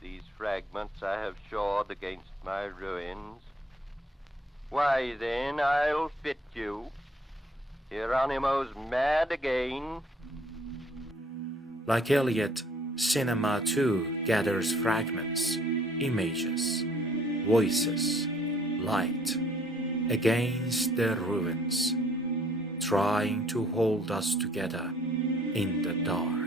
these fragments I have shored against my ruins. Why then, I'll fit you. Hieronymo's mad again. Like Eliot, cinema too gathers fragments, images, voices, light, against the ruins, trying to hold us together in the dark.